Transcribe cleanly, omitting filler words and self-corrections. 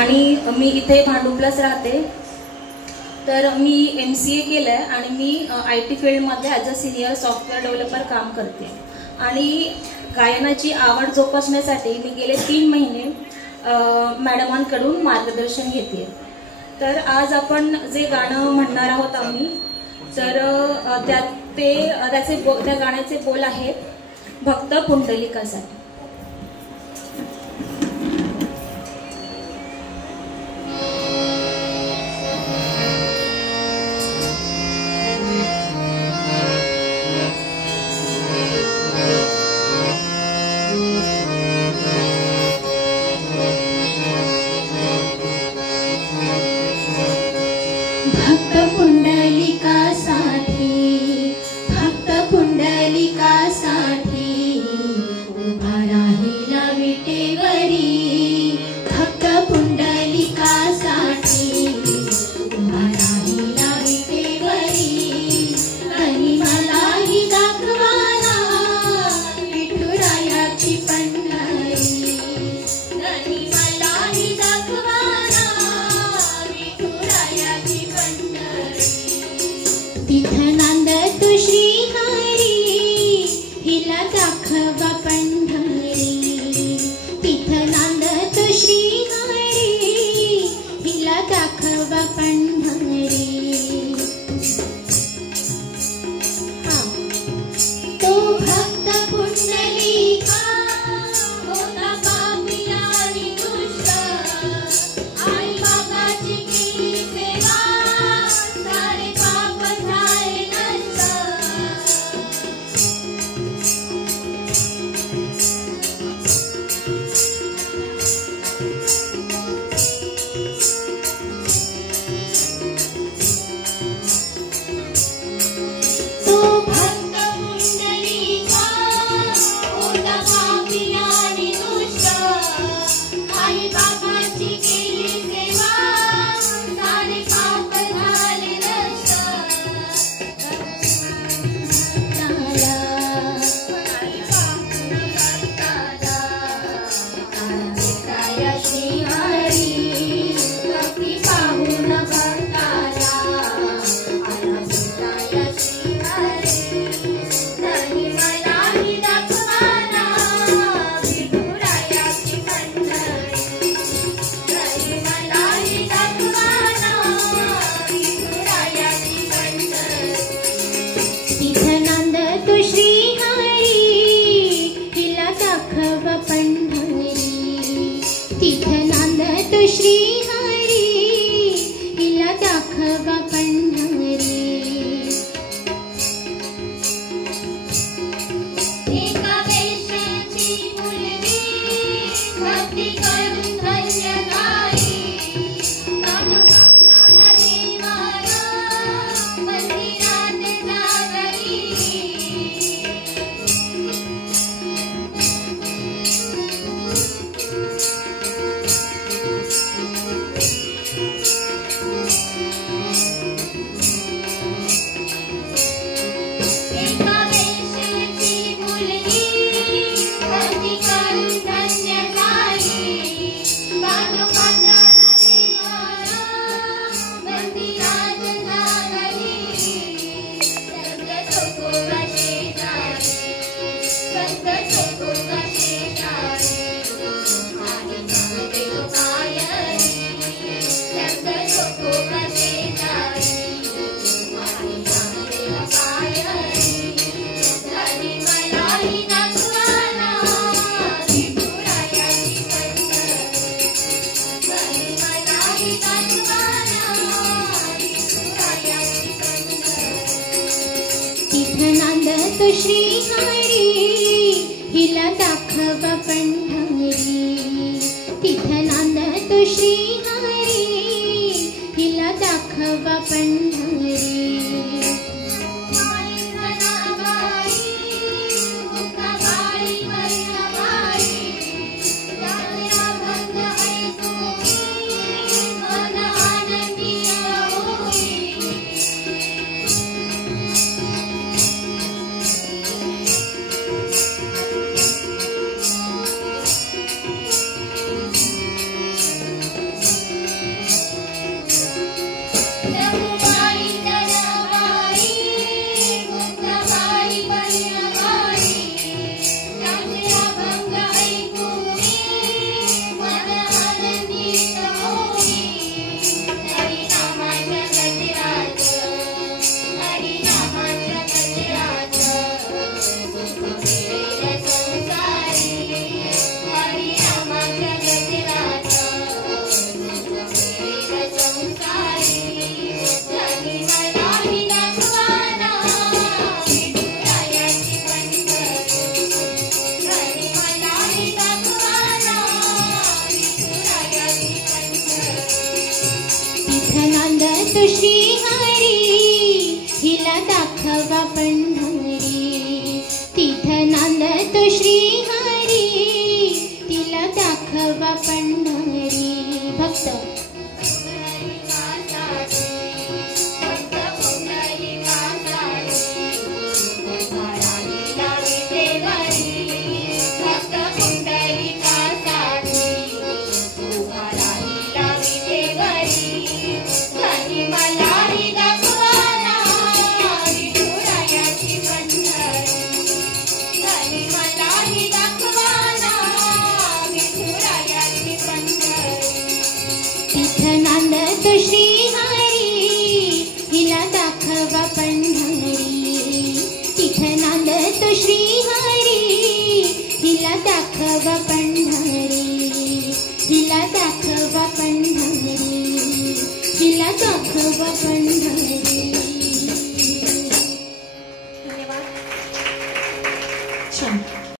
आणि मी इथे भांडुपलाच राहते. तर मी MCA केलं आहे आणि मी IT फील्डमध्ये as a senior software developer काम करते. आणि गायनाची आवड जोपासण्यासाठी मी गेले 3 महिने मॅडमांकडून मार्गदर्शन घेते. तर आज आपण जे गाणं म्हणणार आहोत आम्ही, तर त्या गाण्याचे बोल आहेत भक्त पुंडलिकासाठी. तो श्रीहरी हिला दाखवा पंढरी तिथं नांदतो श्रीहरी तिला दाखवा पंढरी भक्त तिथं नांदतो श्रीहरी हिला दाखवा पंढरी तिथं नांदतो श्रीहरी हिला दाखवा पंढरी हिला दाखवा पंढरी हिला दाखवा पंढरी